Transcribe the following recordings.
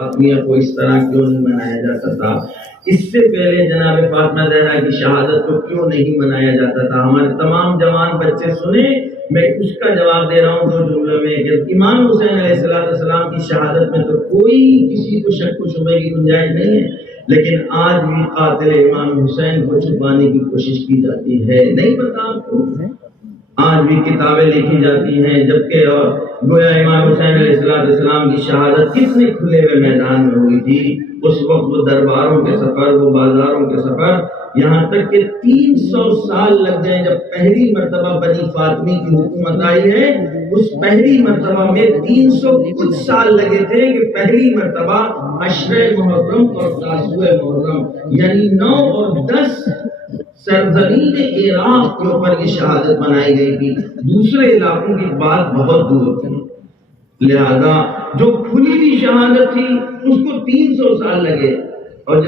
فاطمیہ کو اس طرح کیوں نہیں منایا جاتا تھا؟ اس سے پہلے جناب فاطمہ زہرا کی شہادت کو کیوں نہیں منایا جاتا تھا؟ ہمارے تمام جوان بچے سنیں، میں اس کا جواب دے رہا ہوں دو جملوں میں کہ امام حسین علیہ السلام کی شہادت میں تو کوئی کسی کو شک و شبہ کی گنجائش نہیں ہے، لیکن آج بھی قاتل امام حسین کو چھپانے کی کوشش کی جاتی ہے۔ نہیں پتا آپ کو؟ آج بھی کتابیں لکھی جاتی ہیں، جبکہ گویا امام حسین علیہ السلام کی شہادت کتنے کھلے ہوئے میدان میں ہوئی تھی۔ اس وقت وہ درباروں کے سفر، وہ بازاروں کے سفر، یہاں تک کہ 300 سال لگ گئے جب پہلی مرتبہ بنی فاطمی کی حکومت آئی ہے۔ اس پہلی مرتبہ میں 300 کچھ سال لگے تھے کہ پہلی مرتبہ عشرہ محرم اور تاسوع محرم یعنی 9 اور 10 سرزمین عراق کے اوپر یہ شہادت منائی گئی تھی۔ دوسرے علاقوں کی بات بہت دور تھی، لہذا جو کھلی ہوئی شہادت تھی اس کو 300 سال لگے، اور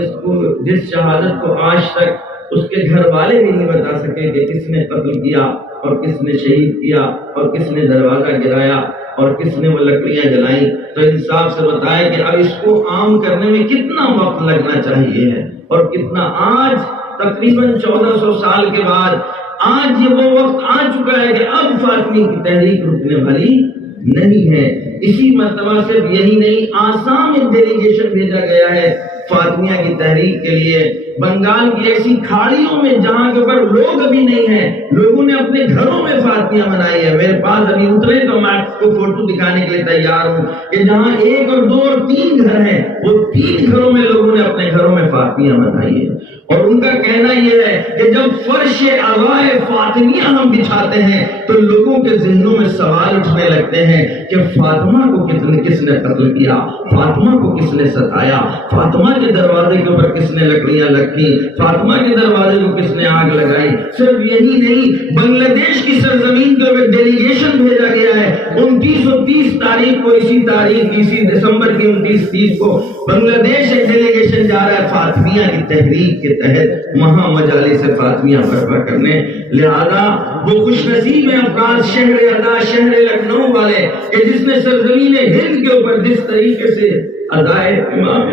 جس شہادت کو آج تک اس کے گھر والے بھی نہیں بتا سکے کہ کس نے قتل کیا اور کس نے شہید کیا اور کس نے دروازہ گرایا اور کس نے وہ لکڑیاں جلائیں، تو انصاف سے بتائے کہ اب اس کو عام کرنے میں کتنا وقت لگنا چاہیے ہے اور کتنا۔ آج تقریباً 1400 سال کے بعد آج یہ وہ وقت آ چکا ہے کہ اب فاطمی کی تحریک رکنے والی نہیں ہے۔ اسی مرتبہ صرف یہی نہیں، آسام ایک ڈیلیگیشن بھیجا گیا ہے فاطمیہ کی تحریک کے لیے۔ بنگال کی ایسی کھاڑیوں میں جہاں کے اوپر لوگ ابھی نہیں ہیں، لوگوں نے اپنے گھروں میں فاطمیہ منائی ہے۔ میرے پاس ابھی اترے تو میں آپ کو فوٹو دکھانے کے لیے تیار ہوں کہ جہاں 1 اور 2 اور 3 گھر ہیں، وہ 3 گھروں میں لوگوں نے اپنے گھروں میں فاطمیہ منائی ہے۔ اور ان کا کہنا یہ ہے کہ جب فرش آغائے فاطمیہ ہم بچھاتے ہیں تو لوگوں کے ذہنوں میں سوال اٹھنے لگتے ہیں کہ فاطمہ کو کس نے قتل کیا، فاطمہ کو کس نے ستایا، فاطمہ کے دروازے کے اوپر کس نے لکڑیاں رکھی، فاطمہ کے دروازے کو کس نے آگ لگائی۔ صرف یہی نہیں، بنگلہ دیش کی سرزمین کے اوپر ڈیلیگیشن بھیجا گیا ہے 29 اور 30 تاریخ کو، اسی دسمبر کی 29-30 کو بنگلہ دیش ایک ڈیلیگیشن جا رہا ہے فاطمیہ کی تحریک کے تحت وہاں مجالس فاطمیہ برپا کرنے۔ لہذا وہ خوش نصیب ہیں افراد شہر ادا، شہر لکھنؤ والے کہ جس نے سرزمین ہند کے اوپر جس طریقے سے ادائے امام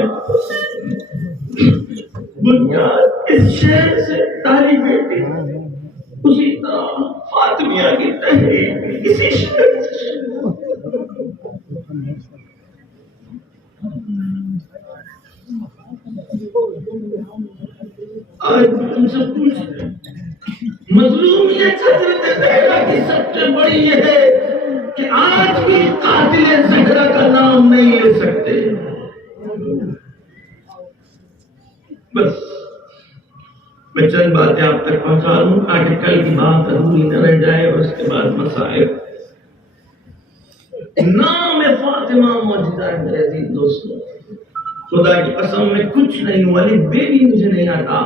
بنیاد اس شہر سے تاری بیٹی، اسی طرح فاطمیہ کی تحریک اسی شہر سے۔ آج تم سے پوچھتے مظلومیت حضرت زہرا کی سب سے بڑی یہ ہے کہ آج بھی قاتل زہرا کا نام نہیں لے سکتے۔ بس میں چند باتیں آپ تک پہنچا دوں تاکہ کل کی بات ادھوری نہ رہ جائے، اور اس کے بعد مسائل۔ نام فاطمہ معجزہ ہے میرے عزیز دوستوں، خدا کی قسم میں کچھ نہیں ہوں، علی بے بھی مجھے نہیں آتا،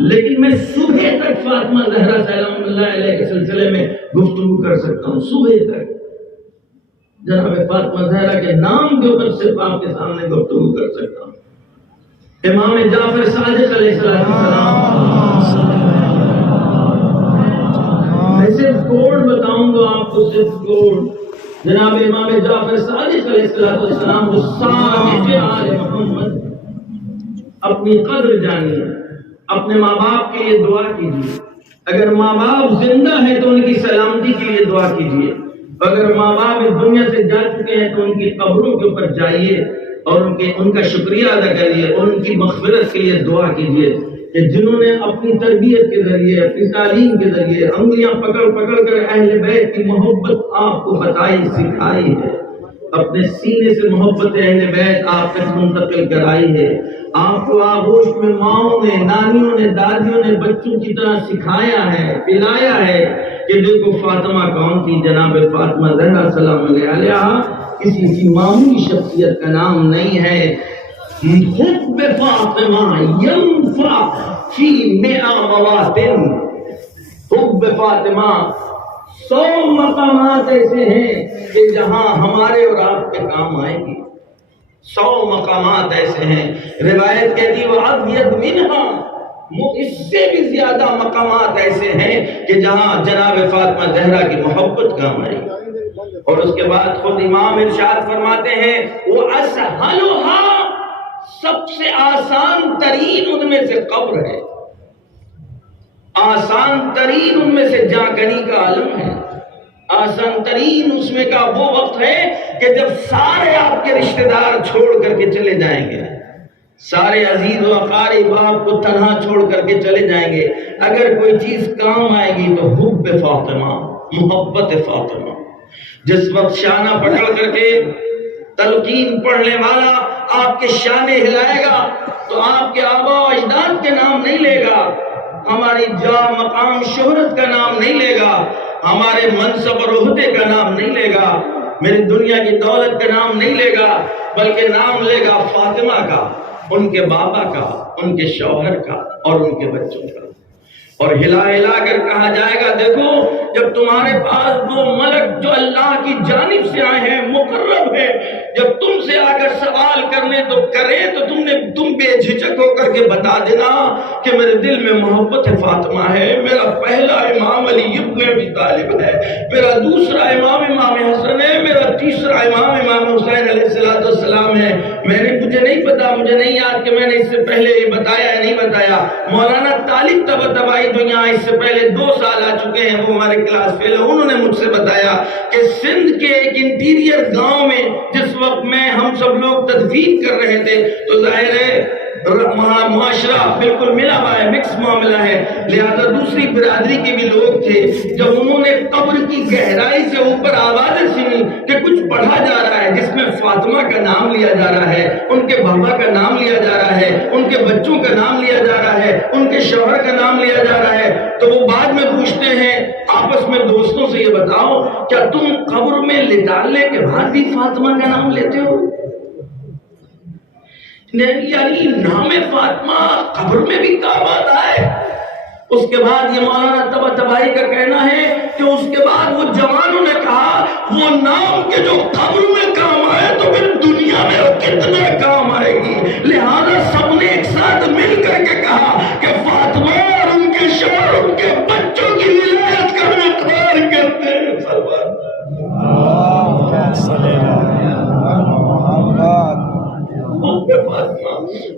لیکن میں صبح تک فاطمہ زہرا سلام اللہ علیہ کے سلسلے میں گفتگو کر سکتا ہوں۔ صبح تک جناب فاطمہ زہرا کے نام کے اوپر صرف آپ کے سامنے گفتگو کر سکتا ہوں۔ امام جعفر صادق علیہ السلام، میں صرف کوڈ بتاؤں گا آپ کو، صرف کوڈ۔ جناب امام جعفر صادق علیہ السلام وہ صادق آل محمد، اپنی قدر جانیے، اپنے ماں باپ کے لیے دعا کیجیے۔ اگر ماں باپ زندہ ہیں تو ان کی سلامتی کے لیے دعا کیجیے، اگر ماں باپ اس دنیا سے جا چکے ہیں تو ان کی قبروں کے اوپر جائیے اور ان کا شکریہ ادا کریے اور ان کی مغفرت کے لیے دعا کیجیے کہ جنہوں نے اپنی تربیت کے ذریعے، اپنی تعلیم کے ذریعے انگلیاں پکڑ پکڑ کر اہل بیت کی محبت آپ کو بتائی سکھائی ہے، اپنے سینے سے محبت اہل بیت آپ تک منتقل کرائی ہے، آپ کو آغوش میں ماؤں نے، نانیوں نے، دادیوں نے بچوں کی طرح سکھایا ہے، پلایا ہے کہ دیکھو فاطمہ کون تھی۔ جناب فاطمہ زہرا سلام علیہا کسی کی معمولی شخصیت کا نام نہیں ہے۔ حب فاطمہ ینفع فی 100 مواطن، حب فاطمہ 100 مقامات ایسے ہیں کہ جہاں ہمارے اور آپ کے کام آئیں گے۔ 100 مقامات ایسے ہیں، روایت کہتی وہ ابید منہا، اس سے بھی زیادہ مقامات ایسے ہیں کہ جہاں جناب فاطمہ زہرا کی محبت کام آئے گی۔ اور اس کے بعد خود امام ارشاد فرماتے ہیں وہ اسہلھا سب سے آسان ترین ان میں سے قبر ہے، آسان ترین ان میں سے جاگنی کا عالم ہے، آسان ترین اس میں کا وہ وقت ہے کہ جب سارے آپ کے رشتہ دار چھوڑ کر کے چلے جائیں گے، سارے عزیز و اقارب آپ کو تنہا چھوڑ کر کے چلے جائیں گے۔ اگر کوئی چیز کام آئے گی تو حب فاطمہ، محبت فاطمہ۔ جس وقت شانہ پکڑ کر کے تلقین پڑھنے والا آپ کے شانے ہلائے گا تو آپ کے آبا و اجداد کے نام نہیں لے گا، ہماری جا مقام شہرت کا نام نہیں لے گا، ہمارے منصب اور عہدے کا نام نہیں لے گا، میری دنیا کی دولت کا نام نہیں لے گا، بلکہ نام لے گا فاطمہ کا، ان کے بابا کا، ان کے شوہر کا اور ان کے بچوں کا۔ اور ہلا ہلا کر کہا جائے گا دیکھو جب تمہارے پاس دو ملک جو اللہ کی جانب سے آئے ہیں، مقرب ہیں، جب تم سے آ کر سوال کرنے تو کرے تو تم بے جھجک ہو کر کے بتا دینا کہ میرے دل میں محبت فاطمہ ہے، میرا پہلا امام علی ابن ابی طالب ہے، میرا دوسرا امام حسن ہے، میرا تیسرا امام حسین علیہ السلام ہے۔ مجھے نہیں پتا، مجھے نہیں یاد کہ میں نے اس سے پہلے یہ بتایا یا نہیں بتایا۔ مولانا طالب طباطبائی جو یہاں اس سے پہلے 2 سال آ چکے ہیں، وہ ہمارے کلاس فیل ہیں، انہوں نے مجھ سے بتایا کہ سندھ کے ایک انٹیریئر گاؤں میں جس وقت ہم سب لوگ تدفین کر رہے تھے تو ظاہر ہے معاشرہ بالکل ملا ہوا ہے، مکس معاملہ ہے، لہذا دوسری برادری کے بھی لوگ تھے۔ جب انہوں نے قبر کی گہرائی سے اوپر آوازیں سنی کہ کچھ پڑھا جا رہا ہے جس میں فاطمہ کا نام لیا جا رہا ہے، ان کے بابا کا نام لیا جا رہا ہے، ان کے بچوں کا نام لیا جا رہا ہے، ان کے شوہر کا نام لیا جا رہا ہے، تو وہ بعد میں پوچھتے ہیں آپس میں دوستوں سے، یہ بتاؤ کیا تم قبر میں لے ڈالنے کے بعد بھی فاطمہ کا نام لیتے ہو؟ یعنی نام فاطمہ قبر میں بھی کام آتا ہے۔ اس کے بعد یہ مولانا طباطبائی کا کہنا ہے کہ اس کے بعد وہ جوانوں نے کہا وہ نام کے جو قبر میں کام آئے تو پھر دنیا میں وہ کتنا کام آئے گی، لہذا سب نے ایک ساتھ مل کر کے کہا کہ فاطمہ اور ان کے شوہر ان کے بچوں کی ولایت کا اقرار کرتے ہیں۔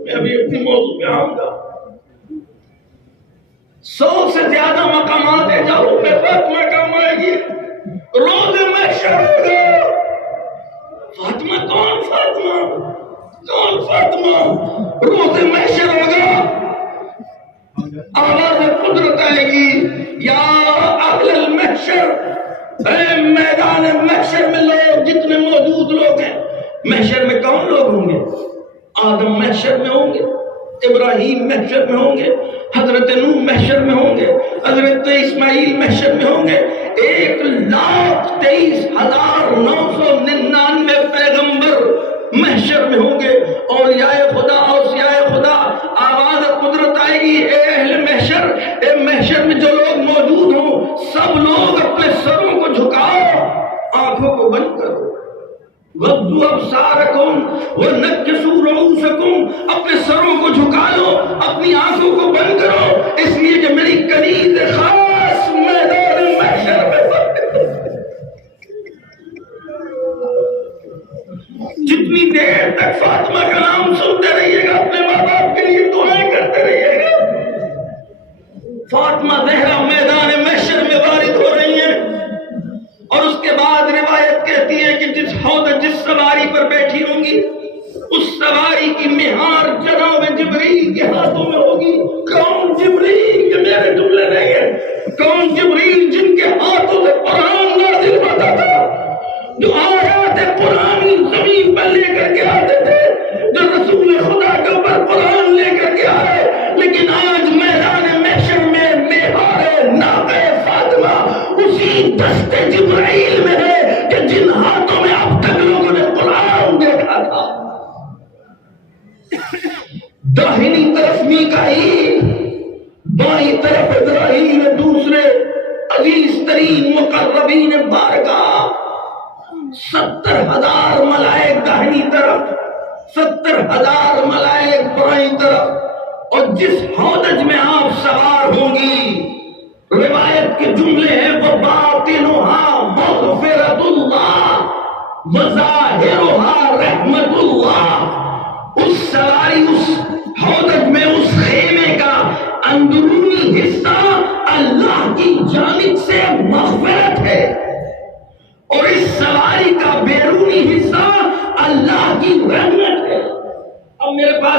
میں ابھی اپنی موضوع پہ آؤں گا۔ 100 سے زیادہ مقامات ہیں جہاں روح فاطمہ کام آئے گی، روز محشر ہوگا۔ فاطمہ کون؟ فاطمہ روز محشر ہوگا، آواز قدرت آئے گی، یا اہل المحشر، اے میدان محشر میں لوگ جتنے موجود لوگ ہیں۔ محشر میں کون لوگ ہوں گے؟ آدم محشر میں ہوں گے، ابراہیم محشر میں ہوں گے، حضرت نوح محشر میں ہوں گے، حضرت اسماعیل محشر میں ہوں گے، 1,23,999 پیغمبر محشر میں ہوں گے۔ اولیاء خدا، اوصیاء خدا، آواز قدرت آئے گی، اے اہل محشر، اے محشر میں جو لوگ موجود ہوں سب لوگ اپنے سروں کو جھکاؤ، آنکھوں کو بند کرو، وَغْضُوا أَبْصَارَكُمْ وَنَكِّسُوا رُؤُوسَكُمْ، اپنے سروں کو جھکا لو، اپنی آنکھوں کو بند کرو، اس لیے کہ میری کنیز خاص میدان محشر میں جتنی دیر تک فاطمہ کا نام سنتے رہیے گا اپنے ماں باپ کے لیے دعائیں کرتے رہیے گا۔ فاطمہ زہرا میدان محشر میں وارد ہو رہی ہیں، اور اس کے بعد روایت کہتی ہے کہ جس سواری پر بیٹھی ہوں گی اس سواری کی مہار جناب جبریل کے ہاتھوں میں ہوگی۔ کون جبریل؟ یہ میرے جملے نہیں ہیں، کون جبریل؟ جن کے ہاتھوں سے قرآن نازل ہوتا تھا، جو آیات قرآنی زمین پر لے کر کے آتے تھے، جو رسول خدا کے اوپر قرآن لے کر کے آئے، لیکن آج میدان محشر میں مہار ناقہ فاطمہ اسی دست جبرائیل میں ہے کہ جن ہاتھوں میں اب تک لوگوں نے قرآن دیکھا تھا۔ داہنی طرف میکائیل، بائیں طرف ابراہیم، دوسرے عزیز ترین مقربین بارگاہ، 70,000 ملائک داہنی طرف، 70,000 ملائک بائیں طرف، اور جس ہودج میں آپ سوار ہوں گی، روایت کے جملے ہیں وَبَاطِنُهَا مَغْفِرَةُ اللَّهِ وَظَاهِرُهَا رَحْمَةُ اللَّهِ۔ اس سواری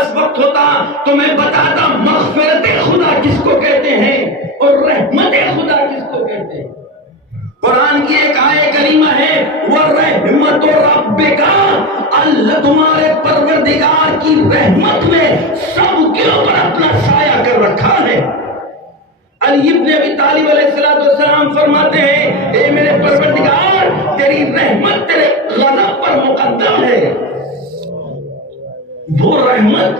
پاس وقت ہوتا تو میں بتاتا مغفرت خدا کس کو کہتے ہیں اور رحمت خدا کس کو کہتے ہیں۔ قرآن کی ایک آیت کریمہ ہے وَرَحْمَتُ رَبِّكَ، اللہ تمہارے پروردگار کی رحمت نے سب کے اوپر اپنا سایہ کر رکھا ہے۔ علی ابن ابی طالب علیہ السلام فرماتے ہیں اے میرے پروردگار تیری رحمت تیرے غضب پر مقدم ہے۔ وہ رحمت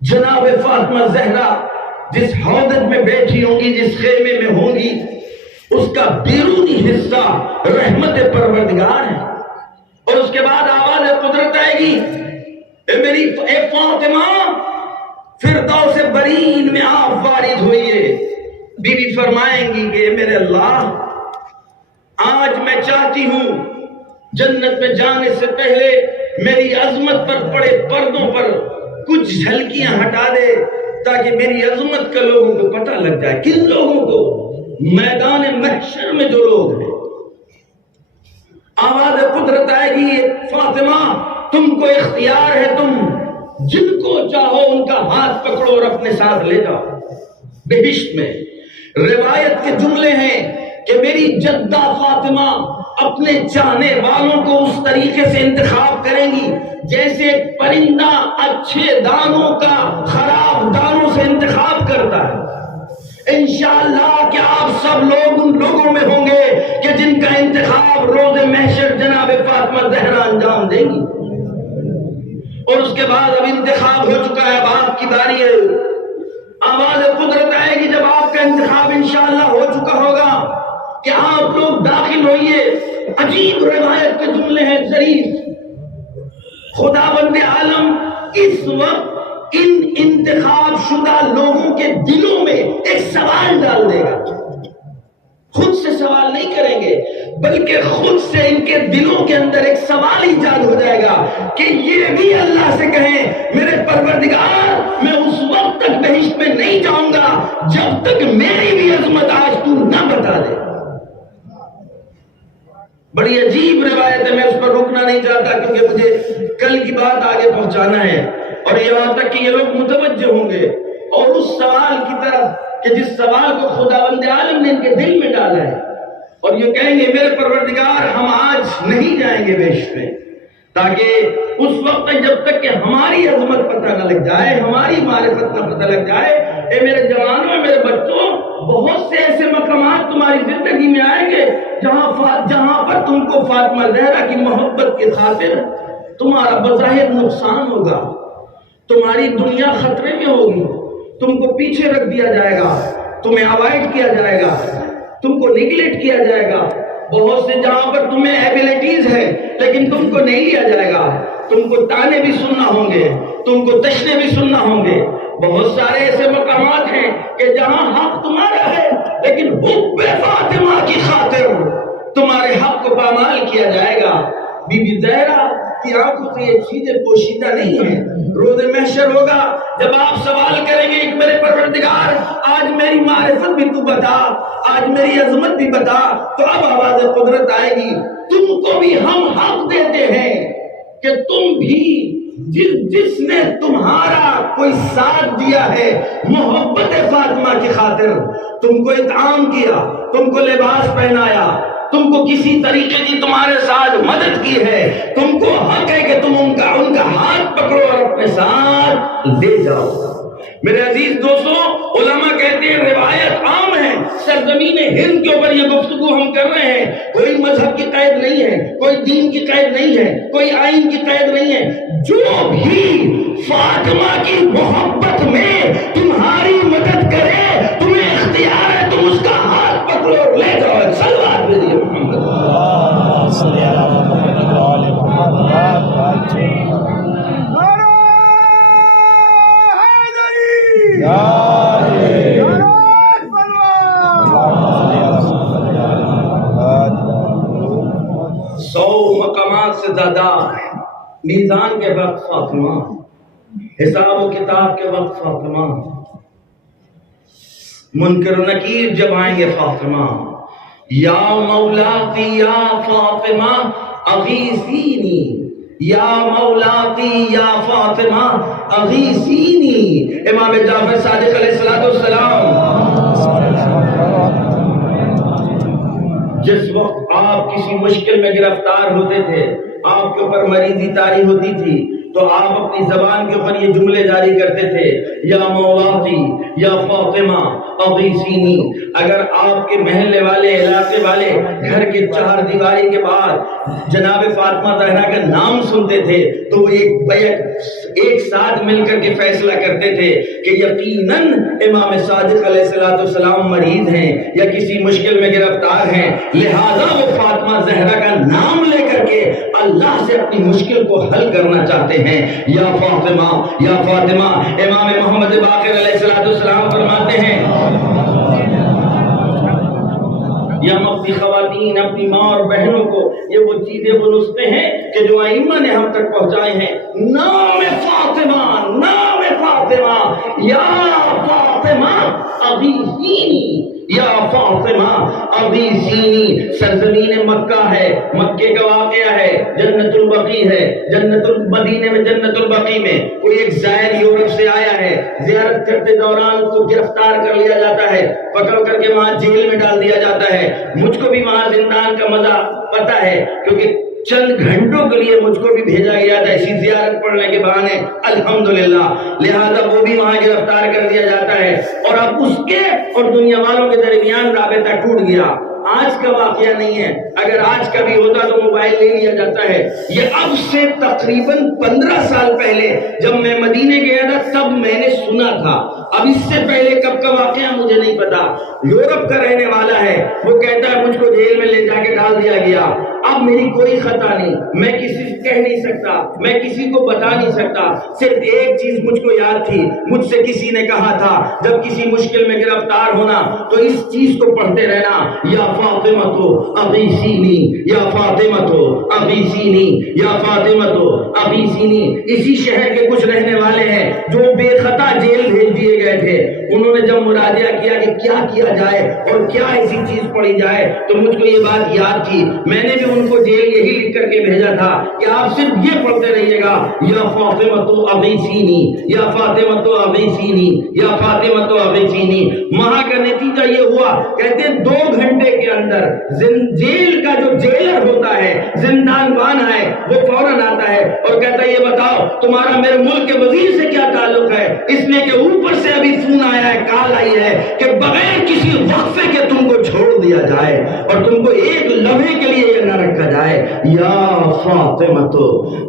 جناب فاطمہ زہرا جس حوض میں بیٹھی ہوں گی، جس خیمے میں ہوں گی، اس کا بیرونی حصہ رحمت پروردگار ہے۔ اور اس کے بعد آواز قدرت آئے گی اے فاطمہ فردوس برین میں آپ وارد ہوئیے۔ بی بی فرمائیں گی کہ میرے اللہ آج میں چاہتی ہوں جنت میں جانے سے پہلے میری عظمت پر پڑے پردوں پر کچھ جھلکیاں ہٹا دے تاکہ میری عظمت کا لوگوں کو پتہ لگ جائے۔ کن لوگوں کو؟ میدان محشر میں جو لوگ ہیں۔ آواز قدرت آئے گی فاطمہ تم کو اختیار ہے، تم جن کو چاہو ان کا ہاتھ پکڑو اور اپنے ساتھ لے جاؤ بہشت میں۔ روایت کے جملے ہیں کہ میری جدہ فاطمہ اپنے چاہنے والوں کو اس طریقے سے انتخاب کریں گی جیسے ایک پرندہ اچھے دانوں کا خراب دانوں سے انتخاب کرتا ہے۔ انشاءاللہ کہ آپ سب لوگ ان لوگوں میں ہوں گے کہ جن کا انتخاب روز محشر جناب فاطمہ زہرا انجام دیں گی۔ اور اس کے بعد اب انتخاب ہو چکا ہے، اب آپ کی باری ہے۔ آواز قدرت آئے گی جب آپ کا انتخاب انشاءاللہ ہو چکا ہوگا کہ آپ لوگ داخل ہوئیے۔ عجیب روایت کے جملے ہیں ظریف۔ خداوند عالم اس وقت ان انتخاب شدہ لوگوں کے دلوں میں ایک سوال ڈال دے گا۔ خود سے سوال نہیں کریں گے بلکہ خود سے ان کے دلوں کے اندر ایک سوال ایجاد ہو جائے گا کہ یہ بھی اللہ سے کہیں میرے پروردگار میں اس وقت تک بہشت میں نہیں جاؤں گا جب تک میری بھی عظمت آج تو نہ بتا دے۔ بڑی عجیب روایت ہے، میں اس پر رکنا نہیں چاہتا کیونکہ مجھے کل کی بات آگے پہنچانا ہے اور یہاں تک کہ یہ لوگ متوجہ ہوں گے اور اس سوال کی طرف کہ جس سوال کو خداوند عالم نے ان کے دل میں ڈالا ہے، اور یہ کہیں گے میرے پروردگار ہم آج نہیں جائیں گے بہشت میں، تاکہ اس وقت جب تک کہ ہماری عظمت پتہ نہ لگ جائے، ہماری معرفت نہ پتہ لگ جائے۔ اے میرے جوانوں، میرے بچوں، بہت سے ایسے مقامات تمہاری زندگی میں آئیں گے جہاں پر تم کو فاطمہ زہرا کی محبت کی خاطر تمہارا بظاہر نقصان ہوگا، تمہاری دنیا خطرے میں ہوگی، تم کو پیچھے رکھ دیا جائے گا، تمہیں اوائڈ کیا جائے گا، تم کو نیگلیکٹ کیا جائے گا۔ بہت سے جہاں پر تمہیں ایبیلٹیز ہے لیکن تم کو نہیں لیا جائے گا، تم کو تانے بھی سننا ہوں گے، تم کو تشنے بھی سننا ہوں گے۔ بہت سارے ایسے مقامات ہیں کہ جہاں حق تمہارا ہے لیکن حب فاطمہ کی خاطر تمہارے حق کو پامال کیا جائے گا۔ بی بی زہرا کی آنکھوں سے یہ چیزیں پوشیدہ نہیں ہیں۔ روز محشر ہوگا جب آپ سوال کریں گے کہ میرے پروردگار آج میری معرفت بھی تو بتا، آج میری عظمت بھی بتا، تو اب آواز قدرت آئے گی تم کو بھی ہم حق دیتے ہیں کہ تم بھی جس نے تمہارا کوئی ساتھ دیا ہے محبت فاطمہ کی خاطر، تم کو اطعام کیا، تم کو لباس پہنایا، تم کو کسی طریقے کی تمہارے ساتھ مدد کی ہے، تم کو حق ہے کہ تم ان کا ہاتھ پکڑو اور اپنے ساتھ لے جاؤ۔ میرے عزیز دوستو، علماء کہتے ہیں روایت عام ہے، سرزمین ہند کے اوپر یہ گفتگو ہم کر رہے ہیں، کوئی مذہب کی قید نہیں ہے، کوئی دین کی قید نہیں ہے، کوئی آئین کی قید نہیں ہے۔ جو بھی فاطمہ کی محبت میں تمہاری مدد کرے تمہیں اختیار ہے، تم اس کا ہاتھ پکڑو اور لے جاؤ۔ صلوات بھیجیے محمد صلی اللہ علیہ مقامات سے زیادہ میزان کے وقت فاطمہ، حساب و کتاب کے وقت فاطمہ، منکر و نکیر جب آئیں گے فاطمہ، یا مولاتی یا فاطمہ اغیثینی، یا مولاتی یا فاطمہ اغیثینی. امام جعفر صادق علیہ السلام جس وقت آپ کسی مشکل میں گرفتار ہوتے تھے، آپ کے اوپر مریضی طاری ہوتی تھی، تو آپ اپنی زبان کے اوپر یہ جملے جاری کرتے تھے، یا مولاتی یا فاطمہ اغیثینی. اگر آپ کے محلے والے، علاقے والے گھر کے چار دیواری کے بعد جناب فاطمہ زہرا کا نام سنتے تھے تو وہ ایک ساتھ مل کر کے فیصلہ کرتے تھے کہ یقیناً امام صادق علیہ السلام مریض ہیں یا کسی مشکل میں گرفتار ہیں، لہذا وہ فاطمہ زہرا کا نام لے کر کے اللہ سے اپنی مشکل کو حل کرنا چاہتے ہیں. یا فاطمہ یا فاطمہ. امام محمد باقر علیہ السلام فرماتے ہیں، یا ہم اپنی خواتین، اپنی ماں اور بہنوں کو یہ وہ چیزیں، وہ نسخے ہیں کہ جو ائمہ نے ہم تک پہنچائے ہیں. نام فاطمہ، نام فاطمہ، یا فاطمہ اغیثینی، یا فاطمہ اغیثینی. سرزمین مکہ ہے، مکے کا واقعہ ہے، جنت البقیع ہے، جنت المدینے میں جنت البقیع میں کوئی ایک زائر یورپ سے آیا ہے، زیارت کرتے دوران اس کو گرفتار کر لیا جاتا ہے، پکڑ کر کے وہاں جیل میں ڈال دیا جاتا ہے. مجھ کو بھی وہاں زندان کا مزہ پتا ہے، کیونکہ چند گھنٹوں کے لیے مجھ کو بھی بھیجا گیا تھا اسی زیارت پڑھنے کے بہانے، الحمدللہ. لہذا وہ بھی وہاں گرفتار کر دیا جاتا ہے، اور اب اس کے اور دنیا والوں کے درمیان رابطہ ٹوٹ گیا. آج کا واقعہ نہیں ہے، اگر آج کا بھی ہوتا تو موبائل لے لیا جاتا ہے. یہ اب سے تقریباً 15 سال پہلے جب میں مدینے گیا تھا تب میں نے سنا تھا. اب اس سے پہلے کب کا واقعہ مجھے نہیں پتا. یورپ کا رہنے والا ہے، وہ کہتا ہے مجھ کو جیل میں لے جا کے ڈال دیا گیا. اب میری کوئی خطا نہیں، میں کسی سے کہہ نہیں سکتا، میں کسی کو بتا نہیں سکتا. صرف ایک چیز مجھ کو یاد تھی، مجھ سے کسی نے کہا تھا جب کسی مشکل میں گرفتار ہونا تو اس چیز کو پڑھتے رہنا، یا فاطمہ اغیثینی، یا فاطمہ اغیثینی، یا فاطمہ اغیثینی. اسی شہر کے کچھ رہنے والے ہیں جو بے خطا جیل بھیج دیے گئے تھے. انہوں نے جب مراجعہ کیا کہ کیا کیا جائے اور کیا ایسی چیز پڑھی جائے تو مجھ کو یہ بات یاد تھی. میں نے بھی ان کو جیل یہی لکھ کر کے بھیجا تھا کہ آپ صرف یہ پڑھتے رہیے گا، یا فاطمہ اغیثینی، یا فاطمہ اغیثینی، یا فاطمہ اغیثینی. وہاں کا نتیجہ یہ ہوا، کہتے 2 گھنٹے کے اندر جیل کا جو جیلر ہوتا ہے، زندان بان ہے، وہ فوراً آتا ہے اور کہتا ہے یہ بتاؤ تمہارا میرے ملک کے وزیر سے کیا تعلق ہے. اس لیے کہ اوپر سے ابھی فون آیا ہے، کال آئی ہے کہ بغیر کسی وقفے کے تم کو چھوڑ دیا جائے اور تم کو ایک لمحے کے لیے یہ نہ رکھا جائے. یا فاطمہ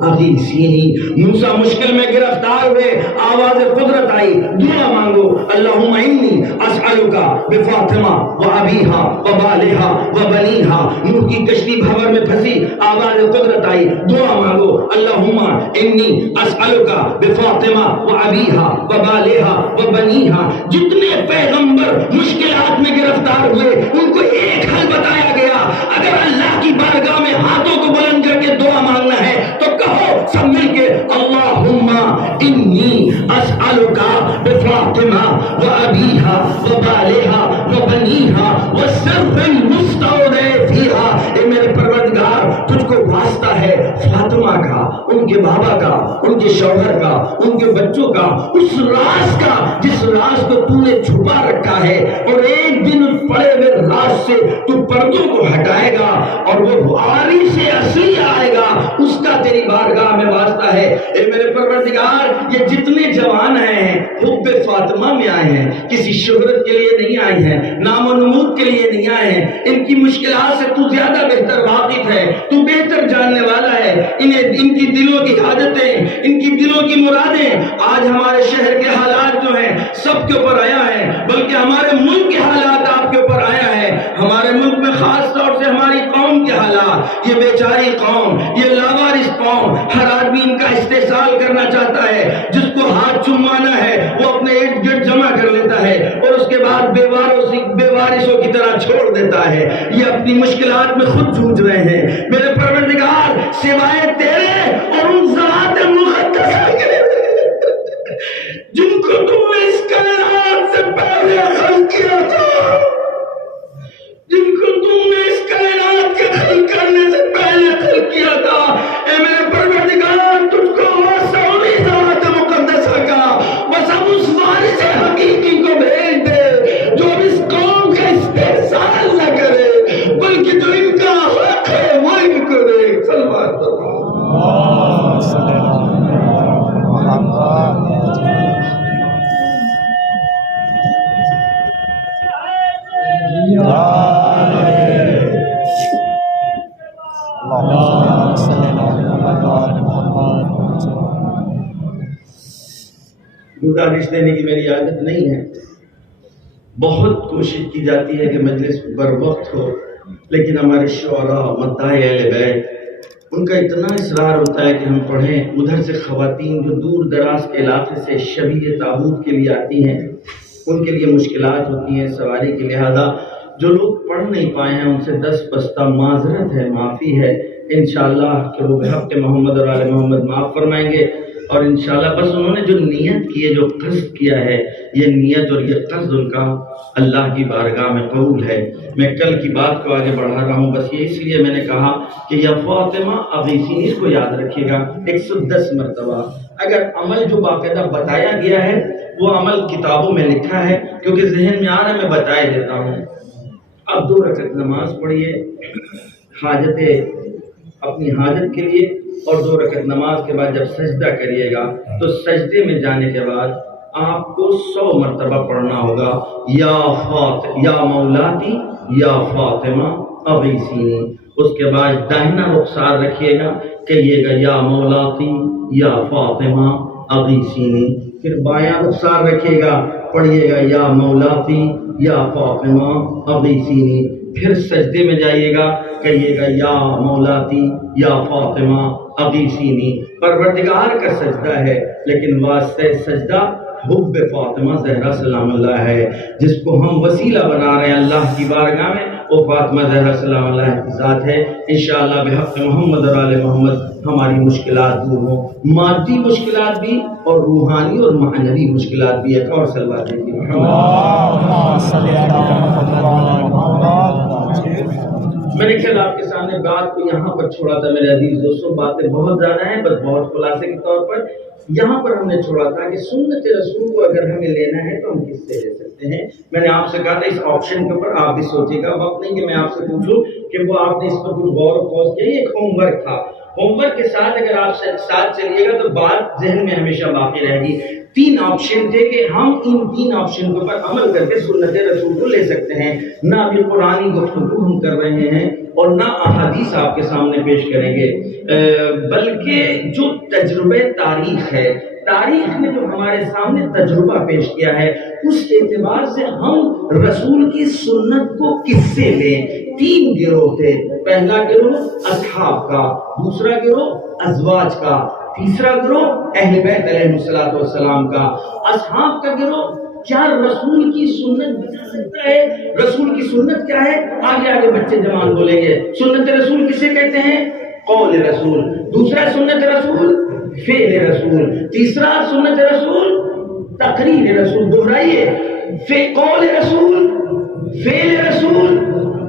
اغیثینی. موسیٰ مشکل میں گرفتار ہوئے، آواز قدرت آئی، دعا مانگو، اللہم انی اسألک بفاطمہ و ابیہا و بالہا و بنیہا. نوح کی کشتی بھنور میں پھنسی، آواز قدرت آئی، دعا مانگو، اللہم انی اسألک بفاطمہ و ابیہا و بالہا و بنیہا. جتنے پیغمبر مشکلات میں گرفتار ہوئے ان کو ایک حل بتایا گیا، اگر اللہ کی بارگاہ میں ہاتھوں کو بلند کر کے دعا مانگنا ہے تو کہو سب مل کے، اللہم انی اسألک بفاطمہ و ابیہا و بالہا و بنیہا و سر المستودع فیہا. اے میرے پروردگار، تجھ کو واسطہ ہے فاطمہ کا، ان کے بابا کا، ان کے شوہر کا، ان کے بچوں کا، اس راز کا جس راز کو تو نے چھپا رکھا ہے، اور ایک دن اس پڑے ہوئے راز سے تو پردوں کو ہٹائے گا اور وہ عاری سے اصلی آئے گا، اس کا تیری بارگاہ میں واسطہ ہے. اے میرے پروردگار، یہ جتنے جوان آئے ہیں حب فاطمہ میں آئے ہیں، کسی شہرت کے لیے نہیں آئے ہیں، نام و نمود کے لیے نہیں آئے ہیں. ان کی مشکلات سے تو زیادہ بہتر واقف ہے، تو بہتر جاننے والا ہے. ان کی دلوں کی حاجتیں، ان کی دلوں کی مرادیں آج ہمارے شہر کے حالات جو ہیں سب کے اوپر آیا ہے، بلکہ ہمارے ملک کے حالات آپ کے اوپر آیا ہے. ہمارے ملک میں خاص طور سے ہماری قوم کے حالات، یہ بیچاری قوم، یہ لاوارث قوم، ہر آدمی ان کا استحصال کرنا چاہتا ہے. جس کو ہاتھ چمانا ہے وہ اپنے ارد گرد جمع کر لیتا ہے اور اس کے بعد بے وارثوں کی طرح چھوڑ دیتا ہے. یہ اپنی مشکلات میں خود جھوج رہے ہیں. میرے پروردگار، سوائے تیرے اور ان ذات مقدسہ کے جن کو تم نے اس کائنات سے پہلے خلق کیا تھا، جن کو تم نے اس کائنات کے خلق کرنے سے پہلے خلق کیا تھا، اے میرے پروردگار گزارش دینے کی میری عادت نہیں ہے، بہت کوشش کی جاتی ہے کہ مجلس بر وقت ہو، لیکن ہمارے شعراء مداح اہل بیت ان کا اتنا اصرار ہوتا ہے کہ ہم پڑھیں. ادھر سے خواتین جو دور دراز کے علاقے سے شبیہ تابوت کے لیے آتی ہیں ان کے لیے مشکلات ہوتی ہیں سواری کی، لہذا جو لوگ پڑھ نہیں پائے ہیں ان سے 10 بستہ معذرت ہے، معافی ہے. انشاءاللہ کہ وہ بحق محمد اور آل محمد معاف فرمائیں گے. اور انشاءاللہ بس انہوں نے جو نیت کی ہے، جو قصد کیا ہے، یہ نیت اور یہ قصد ان کا اللہ کی بارگاہ میں قبول ہے. میں کل کی بات کو آگے بڑھا رہا ہوں، بس یہ اس لیے میں نے کہا کہ یا فاطمہ اغیثینی، اس کو یاد رکھیے گا 110 مرتبہ. اگر عمل جو باقاعدہ بتایا گیا ہے وہ عمل کتابوں میں لکھا ہے، کیونکہ ذہن میں آ رہا ہے میں بتائے دیتا ہوں. اب 2 رکعت نماز پڑھیے اپنی حاجت کے لیے، اور 2 رکعت نماز کے بعد جب سجدہ کریے گا تو سجدے میں جانے کے بعد آپ کو 100 مرتبہ پڑھنا ہوگا یا مولاتی یا فاطمہ اغیثینی. اس کے بعد داہنا رخسار رکھیے گا، کہیے گا یا مولاتی یا فاطمہ اغیثینی. پھر بایاں رخسار رکھیے گا، پڑھیے گا یا مولاتی یا فاطمہ اغیثینی. پھر سجدے میں جائیے گا، کہیے گا یا مولاتی یا فاطمہ اغیثینی. پروردگار کا سجدہ ہے لیکن واسطہ سجدہ حب فاطمہ زہرا سلام اللہ ہے، جس کو ہم وسیلہ بنا رہے ہیں اللہ کی بارگاہ میں، وہ فاطمہ زہرا سلام اللہ کی ذات ہے. انشاءاللہ بحق محمد اور آل محمد ہماری مشکلات دور ہوں، مادی مشکلات بھی اور روحانی اور معنوی مشکلات بھی. ایک اور صلوات دیجیے. میں نے کل آپ کے سامنے بات کو یہاں پر چھوڑا تھا میرے عزیز دوستوں. باتیں بہت زیادہ ہیں، بس بہت خلاصے کے طور پر یہاں پر ہم نے چھوڑا تھا کہ سنت رسول کو اگر ہمیں لینا ہے تو ہم کس سے لے سکتے ہیں. میں نے آپ سے کہا تھا اس آپشن کے اوپر آپ بھی سوچے گا. وقت نہیں کہ میں آپ سے پوچھوں کہ وہ آپ نے اس پر کچھ غور و خوض کیا. یہ ایک ہوم ورک تھا. ہوم ورک کے ساتھ اگر آپ ساتھ چلیے گا تو بات ذہن میں ہمیشہ باقی رہے گی. 3 آپشن تھے کہ ہم ان 3 آپشن کے اوپر عمل کر کے سنت رسول کو لے سکتے ہیں. نہ ابھی قرآنی گفتگو ہم کر رہے ہیں اور نہ احادیث آپ کے سامنے پیش کریں گے، بلکہ جو تجربہ تاریخ ہے، تاریخ نے جو ہمارے سامنے تجربہ پیش کیا ہے اس اعتبار سے ہم رسول کی سنت کو کس سے لیں. 3 گروہ تھے. پہلا گروہ اصحاب کا، دوسرا گروہ ازواج کا، تیسرا گروہ اہل بیت علیہ الصلوۃ والسلام کا. اصحاب کا گروہ کیا رسول کی سنت بتا سکتا ہے؟ رسول کی سنت کیا ہے؟ آگے آگے بچے جوان بولیں گے. سنت رسول کسے کہتے ہیں؟ قول رسول. دوسرا سنت رسول فعل رسول. تیسرا سنت رسول تقریر رسول. دہرائیے، قول رسول، فعل رسول،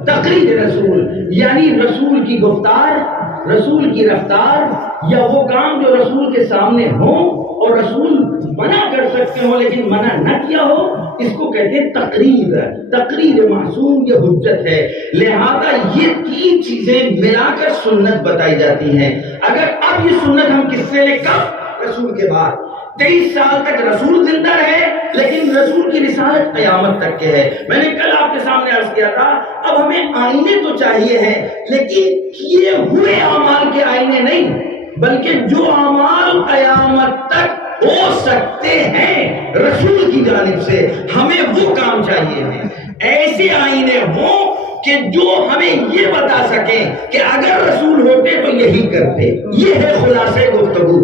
تقریر رسول. یعنی رسول کی گفتار، رسول کی رفتار، یا وہ کام جو رسول کے سامنے ہوں اور رسول منع کر سکتے ہو لیکن منع نہ کیا ہو، اس کو کہتے ہیں تقریر. تقریر معصوم یہ حجت ہے. لہذا یہ 3 چیزیں ملا کر سنت بتائی جاتی ہیں. اگر اب یہ سنت ہم کس سے لیں؟ کب؟ رسول کے بعد. 23 سال تک رسول زندہ رہے لیکن رسول کی رسالت قیامت تک کے ہے. میں نے کل آپ کے سامنے عرض کیا تھا اب ہمیں آئینے تو چاہیے ہیں لیکن کیے ہوئے اعمال کے آئینے نہیں، بلکہ جو اعمال قیامت تک ہو سکتے ہیں رسول کی جانب سے، ہمیں وہ کام چاہیے ہیں. ایسے آئینے ہوں کہ جو ہمیں یہ بتا سکیں کہ اگر رسول ہوتے تو یہی کرتے. یہ ہے خلاصہ گفتگو.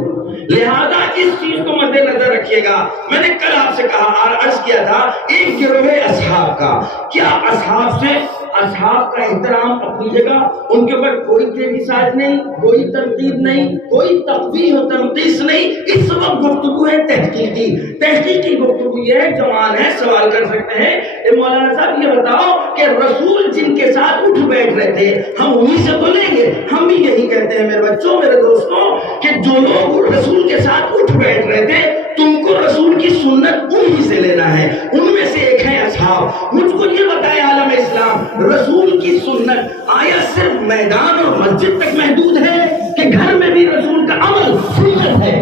لہذا اس چیز کو مد نظر رکھیے گا. میں نے کل آپ سے کہا، عرض کیا تھا، ایک گروہ اصحاب کا. کیا اصحاب کا احترام اپنی جگہ، ان کے اوپر کوئی کرٹیسائز نہیں، کوئی تنقید نہیں، کوئی تقبیح و تنقیص نہیں. اس وقت گفتگو ہے تحقیقی گفتگو. یہ ہے جوان ہے سوال کر سکتے ہیں، اے مولانا صاحب یہ بتاؤ کہ رسول جن کے ساتھ اٹھ بیٹھ رہے تھے ہم انہی سے تو لیں گے. ہم بھی یہی کہتے ہیں میرے بچوں، میرے دوستوں، کہ جو لوگ رسول کے ساتھ اٹھ بیٹھ رہے تھے تم کو رسول کی سنت انہی سے لینا ہے. ان میں سے ایک ہے اصحاب. مجھ کو یہ بتائے عالم اسلام، رسول کی سنت آیا صرف میدان اور مسجد تک محدود ہے کہ گھر میں بھی رسول کا عمل سنت ہے؟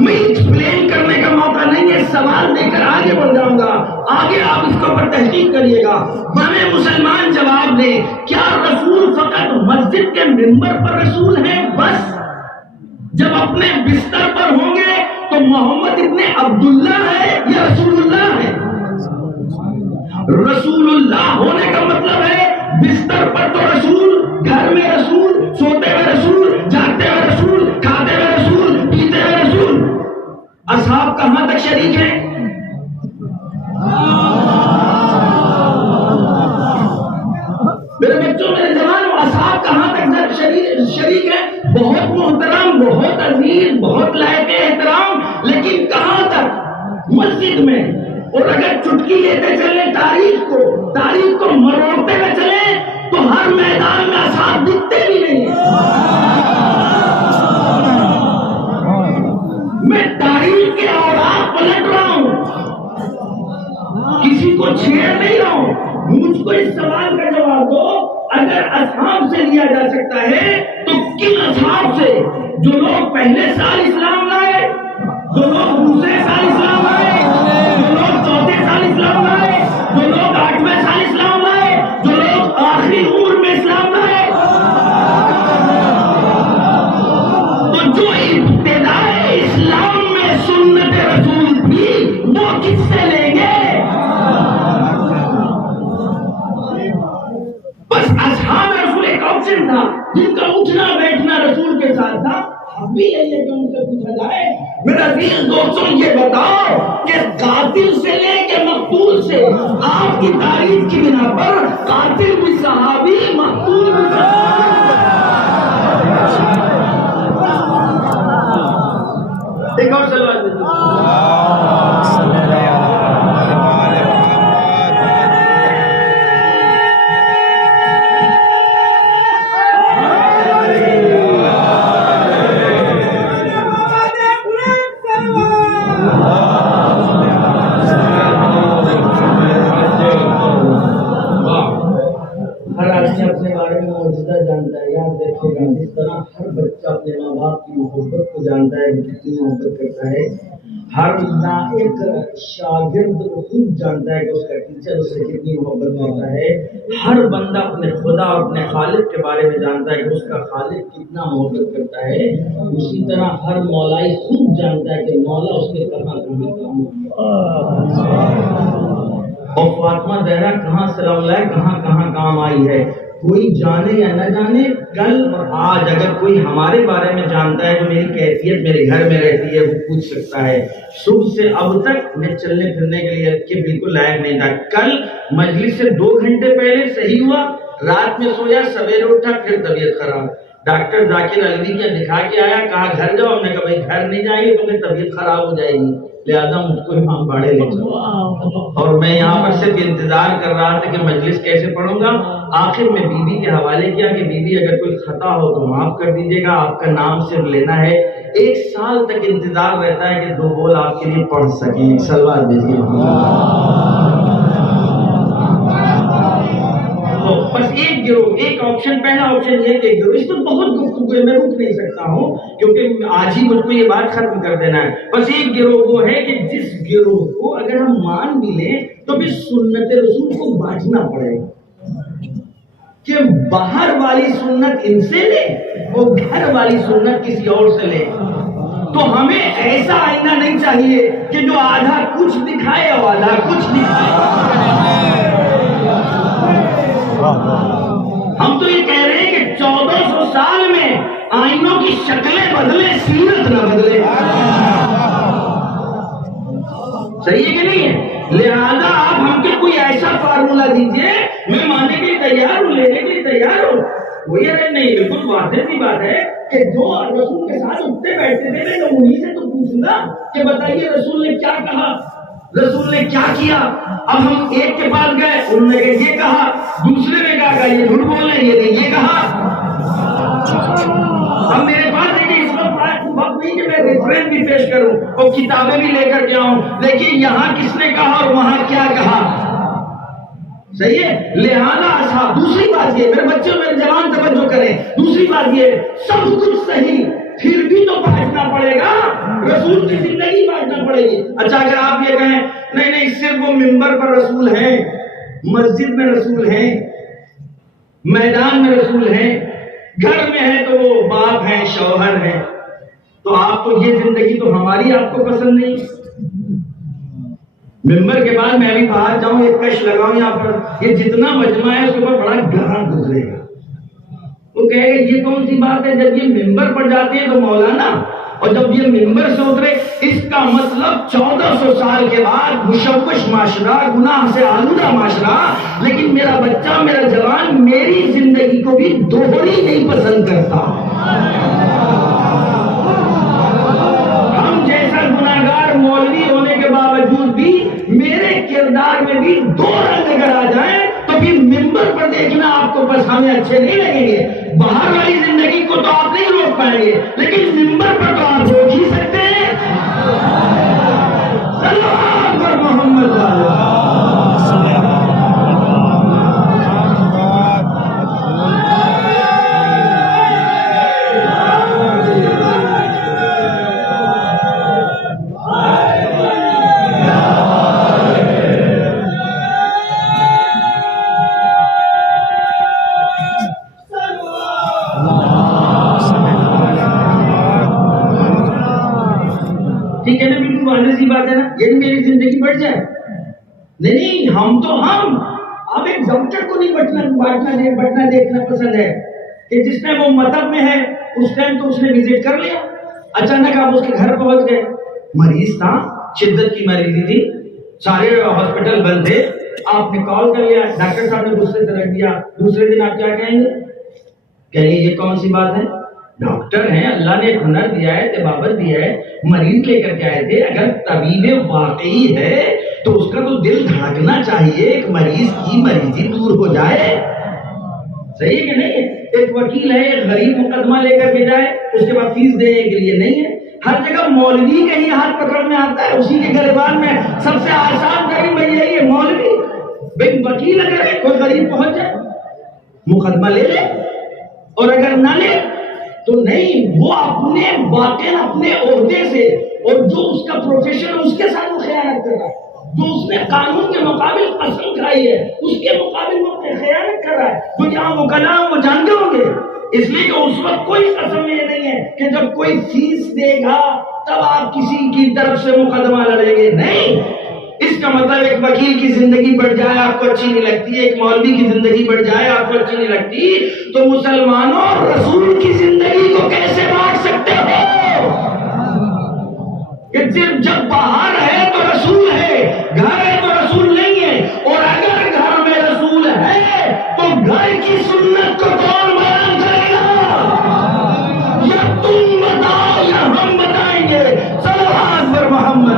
میں ایکسپلین کرنے کا موقع نہیں ہے، سوال دے کر آگے بڑھ جاؤں گا. آگے آپ اس کے اوپر تحقیق کریے گا. ہمیں مسلمان جواب دیں، کیا رسول فقط مسجد کے منبر پر رسول ہیں بس؟ جب اپنے بستر پر ہوں گے تو تو محمد ابن عبداللہ ہے یا رسول اللہ ہے؟ رسول اللہ ہونے کا مطلب ہے بستر پر تو رسول، گھر میں رسول، سوتے ہوئے رسول، جاگتے ہوئے رسول، کھاتے ہوئے رسول، پیتے ہوئے رسول۔ اصحاب کہاں تک شریک ہیں؟ میرے بچوں، میرے جوانوں، اصحاب کہاں تک شریک ہے؟ بہت محترم، بہت عزیز، بہت لائق احترام، لیکن کہاں تک؟ مسجد میں۔ اور اگر چٹکی لیتے چلیں تاریخ کو مروڑتے ہوئے چلیں تو ہر میدان میں اصحاب دکھتے بھی نہیں ہیں۔ میں تاریخ کے اوراق پلٹ رہا ہوں، کسی کو چھیڑ نہیں رہا ہوں۔ مجھ کو اس سوال کا جواب دو، اگر اصحاب سے لیا جا سکتا ہے تو کن اصحاب سے؟ جو لوگ پہلے سال اسلام لائے، جو لوگ دوسرے سال اسلام لائے، جو لوگ چوتھے سال اسلام لائے، جو لوگ 8ویں سال اسلام لائے، جو لوگ آخری عمر میں اسلام لائے۔ تو جو ابتدائی اسلام میں سنت رسول تھی وہ کس سے لیں گے؟ بس اصحاب رسول ایک آپشن تھا جن کا اٹھنا بیٹھنا رسول کے ساتھ تھا۔ اب بھی یہ کہ ان سے پوچھا جائے، میرا عزیز دوستوں، یہ بتاؤ کہ قاتل سے لے کے مقتول سے آپ کی تعریف کی بنا پر قاتل بھی صحابی، مقتول بھی صحابی۔ ایک اور سوال جانتا ہے، یاد رکھے گا، جس طرح ہر بچہ اپنے ماں باپ کی محبت کو جانتا ہے، وہ کتنی محبت کرتا ہے، ہر ایک شاگرد کو خود جانتا ہے کہ اس کا ٹیچر اس سے کتنی محبت کرتا ہے، ہر بندہ اپنے خدا اور اپنے خالق کے بارے میں جانتا ہے کہ اس کا خالق کتنا محبت کرتا ہے، اسی طرح ہر مولائی خود جانتا ہے کہ مولا اس کے کہاں کہاں کام اور فاطمہ زہرا کہاں سلام لائے، کہاں کہاں کام آئی ہے۔ کوئی جانے یا نہ جانے، کل اور آج اگر کوئی ہمارے بارے میں جانتا ہے جو میری کیفیت میرے گھر میں رہتی ہے، وہ پوچھ سکتا ہے۔ صبح سے اب تک میں چلنے پھرنے کے لیے کہ بالکل لائق نہیں تھا، کل مجلس سے 2 گھنٹے پہلے صحیح ہوا، رات میں سویا، سویرے اٹھا، پھر طبیعت خراب۔ ڈاکٹر ذاکر علوی کیا دکھا کے آیا، کہا گھر جاؤ، ہم نے کہا بھائی گھر نہیں جائیں گے کیونکہ طبیعت خراب ہو جائے گی، لہٰذا مجھ کو امام باڑے لے چلو۔ اور میں یہاں پر صرف انتظار کر رہا تھا کہ مجلس کیسے پڑھوں گا۔ آخر میں بی بی کے حوالے کیا کہ بی بی اگر کوئی خطا ہو تو معاف کر دیجیے گا، آپ کا نام صرف لینا ہے۔ 1 سال تک انتظار رہتا ہے کہ 2 بول آپ کے لیے پڑھ سکیں۔ سلوات بھیجیے۔ بس ایک گروہ، ایک آپشن، پہلا آپشن یہ کہ گروہ، اس پر بہت گفتگو ہے، میں رک نہیں سکتا ہوں کیونکہ آج ہی مجھ کو یہ بات ختم کر دینا ہے۔ بس ایک گروہ وہ ہے کہ جس گروہ کو اگر ہم مان بھی لیں تو بھی سنت رسول کو بانٹنا پڑے گا، کہ باہر والی سنت ان سے لے اور گھر والی سنت کسی اور سے لے۔ تو ہمیں ایسا آئینہ نہیں چاہیے کہ جو آدھا کچھ دکھائے اور آدھا کچھ دکھائے۔ ہم تو یہ کہہ رہے ہیں کہ 1400 سال میں آئینوں کی شکلیں بدلے، سیرت نہ بدلے۔ صحیح ہے کہ نہیں ہے؟ لہذا آپ ہم کے کوئی ایسا فارمولا دیجئے، میں ماننے کے لیے تیار ہوں، لینے کے لیے تیار ہوں۔ وہی ارے نہیں، بالکل واضح سی بات ہے کہ جو رسول کے ساتھ اٹھتے بیٹھتے تھے، میں انہیں سے تو پوچھوں گا کہ بتائیے رسول نے کیا کہا، رسول نے کیا کیا۔ اب ہم ایک کے پاس گئے، انہوں نے یہ کہا، دوسرے نے کہا یہ جھوٹ بول رہے ہیں، یہ نے یہ کہا۔ اب میرے پاس ہے کہ اس وقت نہیں کہ میں ریفرنس بھی پیش کروں اور کتابیں بھی لے کر کے آؤں، لیکن یہاں کس نے کہا اور وہاں کیا کہا۔ صحیح ہے؟ لہذا اصحاب، دوسری بات یہ، میرے بچوں میرے جوان توجہ کریں، دوسری بات یہ، سب کچھ صحیح، پھر بھی تو بانٹنا پڑے گا، رسول کی زندگی بانٹنا پڑے گی۔ اچھا اگر آپ یہ کہیں نہیں نہیں صرف وہ منبر پر رسول ہیں، مسجد میں رسول ہیں، میدان میں رسول ہیں، گھر میں ہے تو وہ باپ ہیں، شوہر ہیں، تو آپ تو یہ زندگی تو ہماری آپ کو پسند نہیں. ممبر کے بعد میں بھی باہر جاؤں ایک کش لگاؤں یہاں پر یہ جتنا مجمع ہے اس کے اوپر بڑا گہرا گزرے گا. وہ کہے گا یہ کون سی بات ہے جب یہ ممبر پر جاتے ہیں تو مولانا اور جب یہ ممبر سے اترے اس کا مطلب 1400 سال کے بعد مشوش معاشرہ گناہ سے آلودہ معاشرہ لیکن میرا بچہ میرا جوان میری زندگی کو بھی دوہری نہیں پسند کرتا. ہم جیسا گناہگار مولوی ہونے کے باوجود بھی میرے کردار میں بھی دو رنگ اگر آ جائیں تو پھر ممبر پر دیکھنا آپ کو بس ہمیں اچھے نہیں لگیں گے. باہر والی زندگی کو تو آپ نہیں روک پائیں گے لیکن ممبر پر تو آپ روک ہی سکتے ہیں. سلام پر محمد ٹھیک ہے نا. بالکل واضح سی بات ہے نا. یہ میری زندگی بڑھ جائے نہیں ہم تو ہم اب ایک ڈاکٹر کو نہیں بٹنا دیکھنا پسند ہے کہ جس ٹائم وہ مطلب میں ہے اس ٹائم تو اس نے وزٹ کر لیا اچانک آپ اس کے گھر پہنچ گئے. مریض تھا شدت کی مریضی تھی سارے ہاسپٹل بند تھے آپ نے کال کر لیا ڈاکٹر صاحب نے غصے سے رکھ دیا. دوسرے دن آپ کیا کہیں گے؟ کہیں گے یہ کون سی بات ہے؟ ڈاکٹر ہیں اللہ نے ایک ہنر دیا ہے طبابت دیا ہے مریض لے کر کے آئے تھے. اگر طبیب واقعی ہے تو اس کا تو دل دھڑکنا چاہیے ایک مریض کی مریضی دور ہو جائے. صحیح ہے کہ نہیں؟ ایک وکیل ہے ایک غریب مقدمہ لے کر کے جائے اس کے بعد فیس دینے کے لیے نہیں ہے. ہر جگہ مولوی کا ہی ہاتھ پکڑ میں آتا ہے اسی کے گریبان میں سب سے آسان غریب بھائی یہی ہے مولوی. بھائی وکیل اگر ہے کوئی غریب پہنچ جائے مقدمہ لے لے اور اگر نہ لے تو نہیں وہ اپنے باطن اپنے عہدے سے اور جو اس کا پروفیشن ہے اس کے ساتھ وہ خیانت کر رہا ہے. جو اس نے قانون کے مقابل قسم کھائی ہے اس کے مقابل وہ خیانت کر رہا ہے. تو یہاں وہ کلام وہ جانتے ہوں گے اس لیے کہ اس وقت کوئی قسم یہ نہیں ہے کہ جب کوئی فیس دے گا تب آپ کسی کی طرف سے مقدمہ لڑیں گے. نہیں اس کا مطلب ایک وکیل کی زندگی بڑھ جائے آپ کو اچھی نہیں لگتی ایک مولوی کی زندگی بڑھ جائے آپ کو اچھی نہیں لگتی تو مسلمانوں رسول کی زندگی کو کیسے بانٹ سکتے ہو کہ صرف جب باہر ہے تو رسول ہے گھر ہے تو رسول نہیں ہے. اور اگر گھر میں رسول ہے تو گھر کی سنت کو کون بیان کرے گا؟ یا تم بتاؤ یا ہم بتائیں گے. صلوات پر محمد.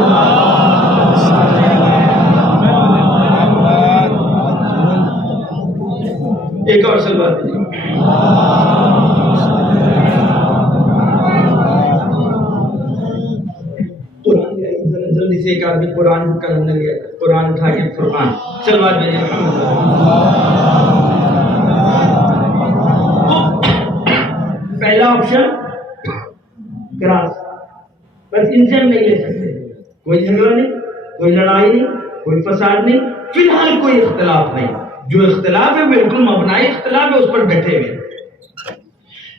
ایک اور سلوات جلدی سے ایک آدمی قرآن کا نمبر لیا قرآن اٹھا کے فرقان سلوات بھیجے. پہلا آپشن کراس بس ان سے ہم نہیں لے سکتے. کوئی جھگڑا نہیں کوئی لڑائی نہیں کوئی فساد نہیں فی الحال کوئی اختلاف نہیں. جو اختلاف ہے بالکل مبنائی اختلاف ہے اس پر بیٹھے ہوئے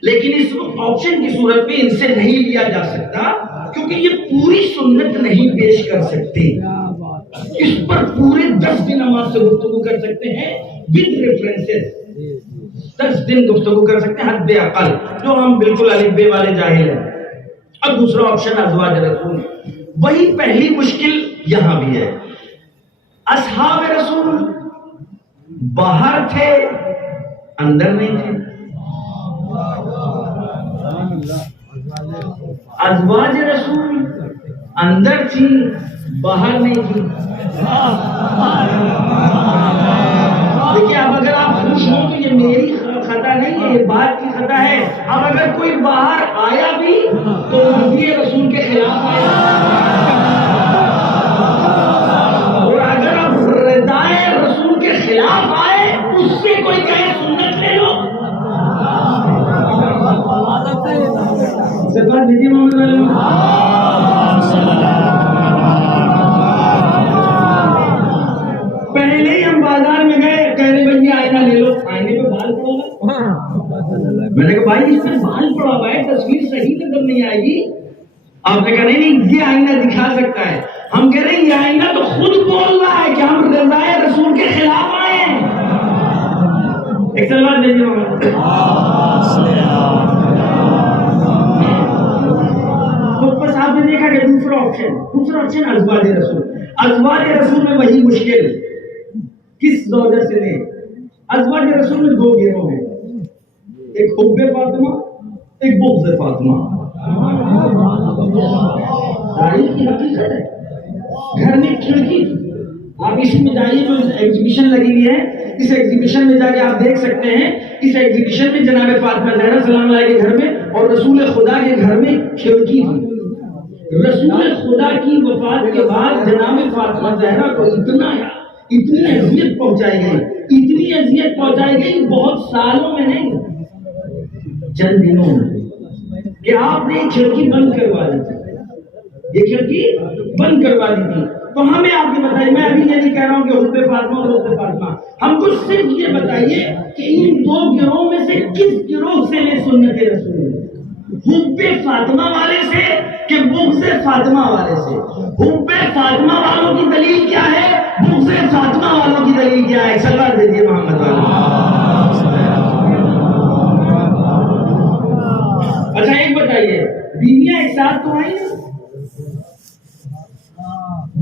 لیکن اس آپشن کی صورت میں ان سے نہیں لیا جا سکتا کیونکہ یہ پوری سنت نہیں پیش کر سکتے. اس پر پورے 10 دن ہم آپ سے گفتگو کر سکتے ہیں ود ریفرنسز 10 دن گفتگو کر سکتے ہیں حد اقل جو ہم بالکل الف بے والے جاہل ہیں. اب دوسرا آپشن ازواج رسول وہی پہلی مشکل یہاں بھی ہے. اصحاب رسول باہر تھے اندر نہیں تھے. ازواج رسول اندر تھی باہر نہیں تھی. دیکھیے اب اگر آپ خوش ہو تو یہ میری خطا نہیں ہے یہ بات کی خطا ہے. اب اگر کوئی باہر آیا بھی تو نبی رسول کے خلاف آیا اور اگر آپ ردائے رسول کے خلاف آئے اس سے کوئی کہے سنت لے لو. سرکار دیدی محمد پہلے ہی ہم بازار میں گئے کہنے بھائی آئینہ لے لو. آئینے پہ بال پڑا ہوا میں نے کہا بھائی اس میں بال پڑا ہوا ہے تصویر صحیح نظر نہیں آئے گی. آپ نے کہا نہیں یہ آئینہ دکھا سکتا ہے. ہم کہہ رہے ہیں یہ آئینہ تو خود بول رہا ہے کہ ہم رضائے رسول کے خلاف آئے ہیں. ایک سلوات دیجیے محمد. تو بس آپ نے دیکھا کہ دوسرا آپشن ازواج رسول. ازواج رسول میں وہی مشکل کس زوجہ سے لیں. ازواج رسول میں دو گروہ ہیں, ایک حب فاطمہ ایک بغض فاطمہ. تاریخ کی حقیقت ہے. گھر میں کھڑکی آپ اس میں جائیے جو ایگزیبیشن لگی ہوئی ہے, اس ایگزیبیشن میں جا کے آپ دیکھ سکتے ہیں. اس ایگزیبیشن میں جناب فاطمہ زہرا سلام اللہ کے گھر میں اور رسول خدا کے گھر میں کھڑکی تھی. رسول خدا کی وفات کے بعد جناب فاطمہ زہرا کو اتنی اذیت پہنچائی گئی بہت سالوں میں نہیں, چند دنوں میں, کہ آپ نے کھڑکی بند کروا دی تھی. یہ کھڑکی بند کروا دی تھی. تو ہمیں آپ یہ بتائیے, میں ابھی یہ نہیں کہہ رہا ہوں کہ حب فاطمہ اور بغض فاطمہ, ہم کو صرف یہ بتائیے کہ ان دو گروہ میں سے کس گروہ سے لے سنت رسول, حب فاطمہ والے سے کہ بغض فاطمہ والے سے. حب فاطمہ والوں کی دلیل کیا ہے, بغض فاطمہ والوں کی دلیل کیا ہے؟ سلوات دیجیے محمد والے. اچھا ایک بتائیے, بیویاں ایک ساتھ تو آئی نا,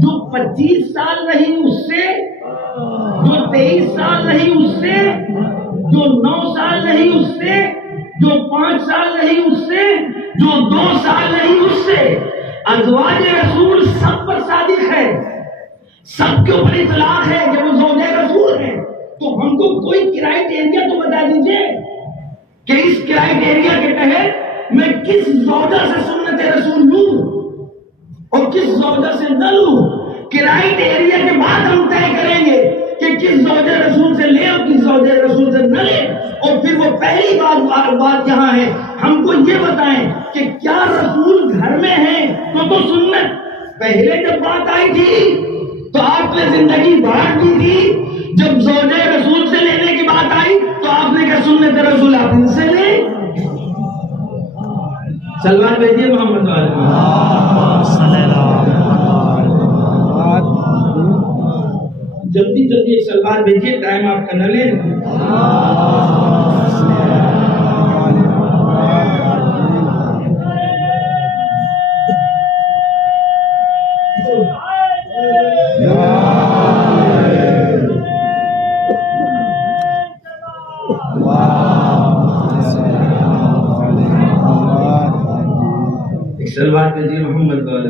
جو 25 سال رہی اس سے, جو 23 سال رہی اس سے, جو 9 سال رہی اس سے, جو 5 سال رہی اس سے, جو 2 سال رہی اس سے. ازواج رسول سب پر صادق ہے, سب کے اوپر اطلاق ہے کہ وہ زوجہ رسول ہے. تو ہم کو کوئی کرائٹیریا تو بتا دیجئے کہ اس کرائٹیریا کے تحت میں کس زوجہ سے سنت رسول لوں اور کس زوجہ سے نہ لوں. کرائٹیریا کے بعد ہم طے کریں گے کہ کس زوجہ رسول سے لیں اور کس زوجہ رسول سے نہ لیں. اور پھر وہ پہلی بات یہاں ہے, ہم کو یہ بتائیں کہ کیا رسول گھر میں ہیں تو سنت. پہلے جب بات آئی تھی تو آپ نے زندگی بانٹ دی تھی, جب زوجہ رسول سے لینے کی بات آئی تو آپ نے کہا سنت رسول آپ ان سے لیں. سلوات بھیجیے محمد جلدی ایک سلوات بھیجیے, ٹائم آپ کا نہ لیں. سلوات بھیجیے محمد والے.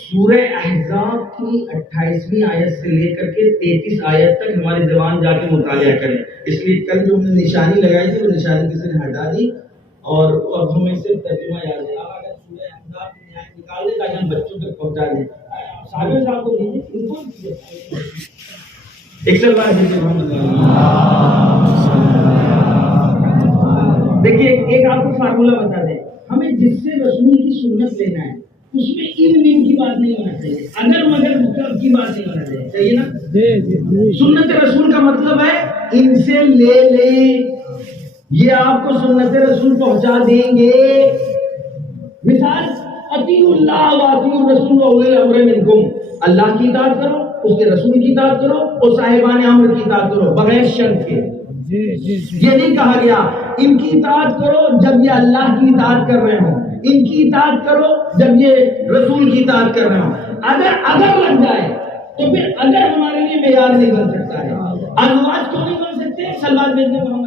سورہ احزاب کی 28ویں آیت سے لے کر کے 33 آیت تک ہماری زبان جا کے مطالعہ کریں. اس لیے کل جو ہم نے نشانی لگائی تھی وہ نشانی کسی نے ہٹا دی اور اب ہمیں صرف ترجمہ یاد ہے. آپ اگر سورہ احزاب کی نہایت نکال دیں تاکہ ہم بچوں تک پہنچا دیں. صاحب صاحب کو دیجیے ایک سلوات بھیجیے محمد. دیکھیے ایک آپ کو فارمولہ بتا دیں, ہمیں جس سے رسول کی سنت لینا ہے اس میں ان کی بات نہیں ہونا چاہیے, اگر مگر کی بات نہیں ہونا چاہیے, صحیح نا. سنت رسول کا مطلب ہے ان سے لے لیں, یہ آپ کو سنت رسول پہنچا دیں گے. مثال اطیعوا اللہ و اطیعوا الرسول واولی الامر منکم, اللہ کی اطاعت کرو, اس کے رسول کی اطاعت کرو اور صاحبان امر کی اطاعت کرو بغیر شرط کے. یہ نہیں کہا گیا ان کی اطاعت کرو جب یہ اللہ کی اطاعت کر رہے ہوں, ان کی اطاعت کرو جب یہ رسول کی اطاعت کر رہے ہوں. اگر لگ جائے تو پھر اگر ہمارے لیے معیار نہیں بن سکتا ہے. ازواج کیوں نہیں بن سکتے؟ سلوات بھیجنے محمد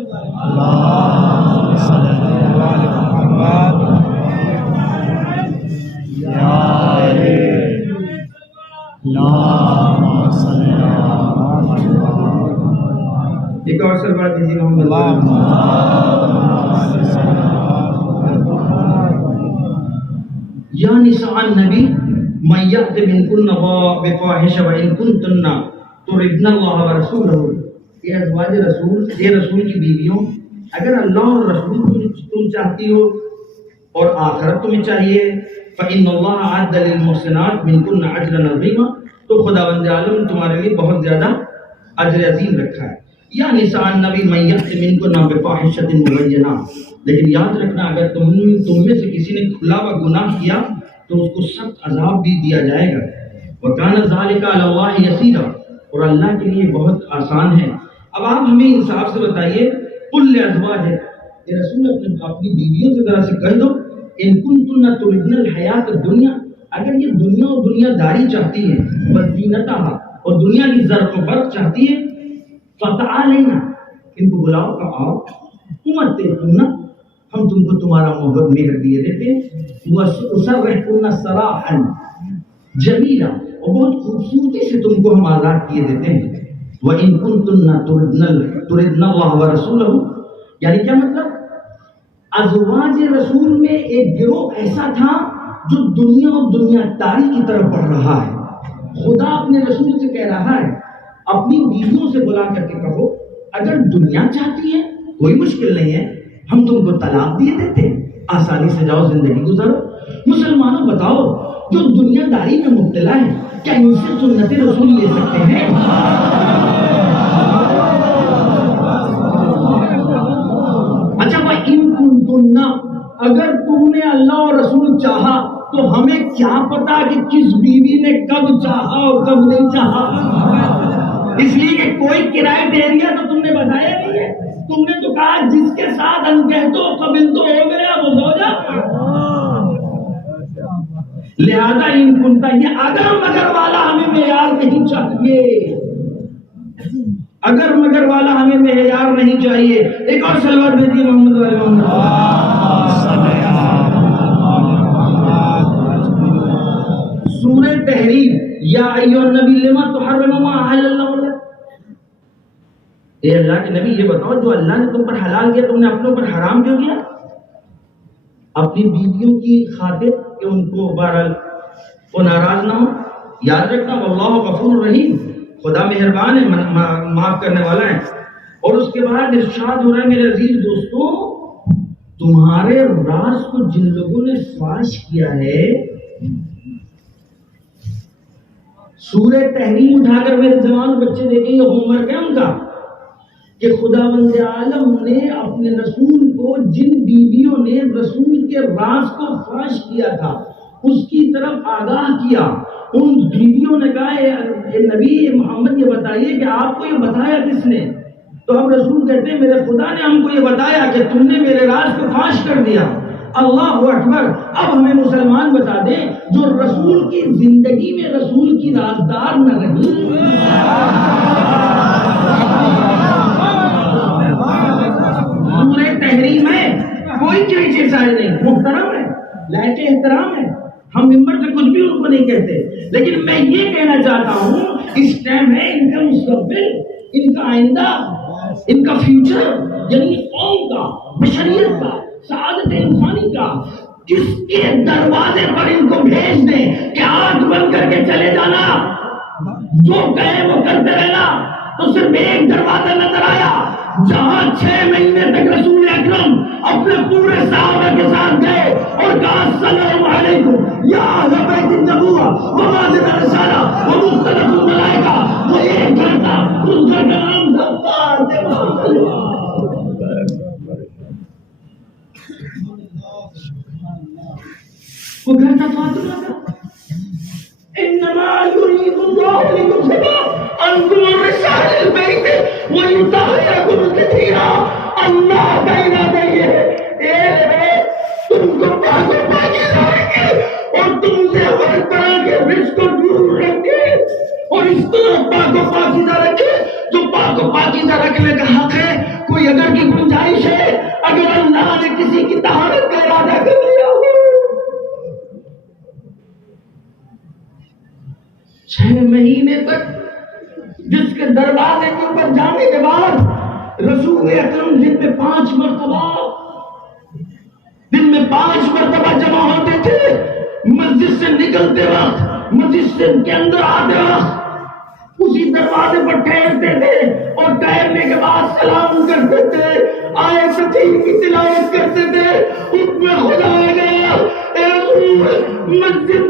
ایک اور سلوات دیجیے محمد. یا نساء النبی من یأت منکن بفاحشۃ وإن کنتن تردن اللہ ورسولہ. یہ ازواج رسول, یہ رسول کی بیویوں, اگر اللہ اور رسول تم چاہتی ہو اور آخرت تمہیں چاہیے, فإن اللہ أعد للمحسنات منکن أجرا عظیما, تو خداوند عالم نے تمہارے لیے بہت زیادہ اجر عظیم رکھا ہے. یا نساء النبی من یأت منکن بفاحشۃ مبینہ، لیکن یاد رکھنا اگر تم میں سے کسی نے کھلا ہوا گناہ کیا تو اس کو سخت عذاب بھی دیا جائے گا۔ وَكَانَ ذَلِكَ عَلَى اللَّهِ يَسِيرًا، اور اللہ کے لیے بہت آسان ہے۔ اب آپ ہمیں انصاف سے بتائیے، قُل لِأَزْوَاجِكَ، یہ رسول اپنی بیویوں سے ذرا سے کہہ دو، ان کنتن تردن الحیات الدنیا، اگر یہ دنیا اور دنیا داری چاہتی ہے، وزینتہا، اور دنیا کی زرق و برق چاہتی ہے، فتعالینا، ان کو بلاؤ کہ آؤ، امتعکن، ہم تم کو تمہارا محبت مہر دیے دیتے ہیں، وَأُسَرِّحْكُنَّ سَرَاحًا جمیلا، اور بہت خوبصورتی سے تم کو ہم آزاد کیے دیتے ہیں۔ وَإِن كُنتُنَّ تُرِدْنَ اللَّهَ وَرَسُولَهُ، یعنی کیا مطلب؟ ازواج رسول میں ایک گروہ ایسا تھا جو دنیا اور دنیا داری کی طرف بڑھ رہا ہے۔ خدا اپنے رسول سے کہہ رہا ہے، اپنی بیویوں سے بلا کر کے کہو اگر دنیا چاہتی ہے کوئی مشکل نہیں ہے، ہم تم کو طلاق دیے دیتے ہیں، آسانی سے جاؤ زندگی گزارو۔ مسلمانوں بتاؤ، جو دنیا داری میں مبتلا ہے کیا ان سے سنت رسول لے سکتے ہیں؟ اچھا بھائی، ان کنتن، اگر تم نے اللہ اور رسول چاہا تو ہمیں کیا پتا کہ کس بیوی نے کب چاہا اور کب نہیں چاہا؟ اس لیے کہ کوئی کرائٹیریا تو تم نے بتایا نہیں ہے۔ تم نے تو کہا جس کے ساتھ ہم کہہ تو قبل تو ہو گیا وہ زوجہ۔ لہذا ان کنتا، یہ اگر مگر والا ہمیں معیار نہیں چاہیے، اگر مگر والا ہمیں معیار نہیں چاہیے۔ ایک اور صلوات بھیجیے محمد علیہ وسلم۔ سورہ تحریم، یا ایھا النبی لما تحرم ما احل اللہ لک، اے اللہ کے نبی یہ بتاؤ جو اللہ نے تم پر حلال کیا تم نے اپنے اوپر حرام کیوں کیا؟ اپنی بیویوں کی خاطر کہ ان کو بہرحال وہ ناراض نہ ہو۔ یاد رکھنا واللہ غفور رحیم، خدا مہربان ہے، معاف کرنے والا ہے۔ اور اس کے بعد ارشاد ہو رہا ہے میرے عزیز دوستو، تمہارے راز کو جن لوگوں نے فاش کیا ہے، سورہ تحریم اٹھا کر میرے جوان بچے دیکھیں، یہ ہوم ورک ہے ان کا، کہ خداوند عالم نے اپنے رسول کو جن بیویوں نے رسول کے راز کو فاش کیا تھا اس کی طرف آگاہ کیا، ان بیویوں نے کہا اے نبی محمد یہ بتائیے کہ آپ کو یہ بتایا کس نے؟ تو ہم رسول کہتے ہیں میرے خدا نے ہم کو یہ بتایا کہ تم نے میرے راز کو فاش کر دیا۔ اللہ اکبر۔ اب ہمیں مسلمان بتا دیں جو رسول کی زندگی میں رسول کی رازدار نہ رہی، سورہ تحریم ہے، کوئی کرٹیسائز نہیں، محترم ہے، لائق احترام ہے، ہم ممبر سے کچھ بھی ان کو نہیں کہتے، لیکن میں یہ کہنا چاہتا ہوں اس ٹائم ہے ان کا مستقبل، ان کا آئندہ، ان کا فیوچر، یعنی قوم کا، بشریت کا، سعادت انسانی کا، کس کے دروازے پر ان کو بھیج دیں کہ آنکھ بند کر کے چلے جانا، جو کہے وہ کرتے رہنا۔ تو صرف ایک دروازہ نظر آیا جہاں 6 مہینے تک رسول اکرم اپنے پورے صحابہ کے ساتھ گئے اور کہا السلام علیکم یا اہل بیت النبوہ ومازن الرسالہ ومختلف الملائکہ، وہ ایک گھر تھا، اس گھر کا نام تھا فاطمہ۔ وہ گھر تھا فاطمہ کا۔ انما يريد الله ليذهب عنكم الرجس اهل البيت ويطهركم تطهيرا۔ اللہ بین یدیہ تم کو پاک و پاکیزہ رکھے اور تم سے ہر طرح کے رزق کو دور رکھے اور اس طرح پاک و پاکیزہ رکھے جو پاک و پاکیزہ رکھنے کا حق ہے۔ کوئی اگر کی گنجائش ہے، اگر اللہ نے کسی کی طہارت کا ارادہ کر لیا ہو، 6 مہینے تک جس کے دروازے کے اوپر جانے کے بعد رسول اکرم دن میں 5 مرتبہ جمع ہوتے تھے، مسجد سے نکلتے وقت، مسجد سے کے اندر آتے وقت اسی دروازے پر ٹھہرتے تھے اور ٹھہرنے کے بعد سلام کرتے تھے، آیت کی تلاوت کرتے تھے، حکم خدا آ گیا، اے رسول مسجد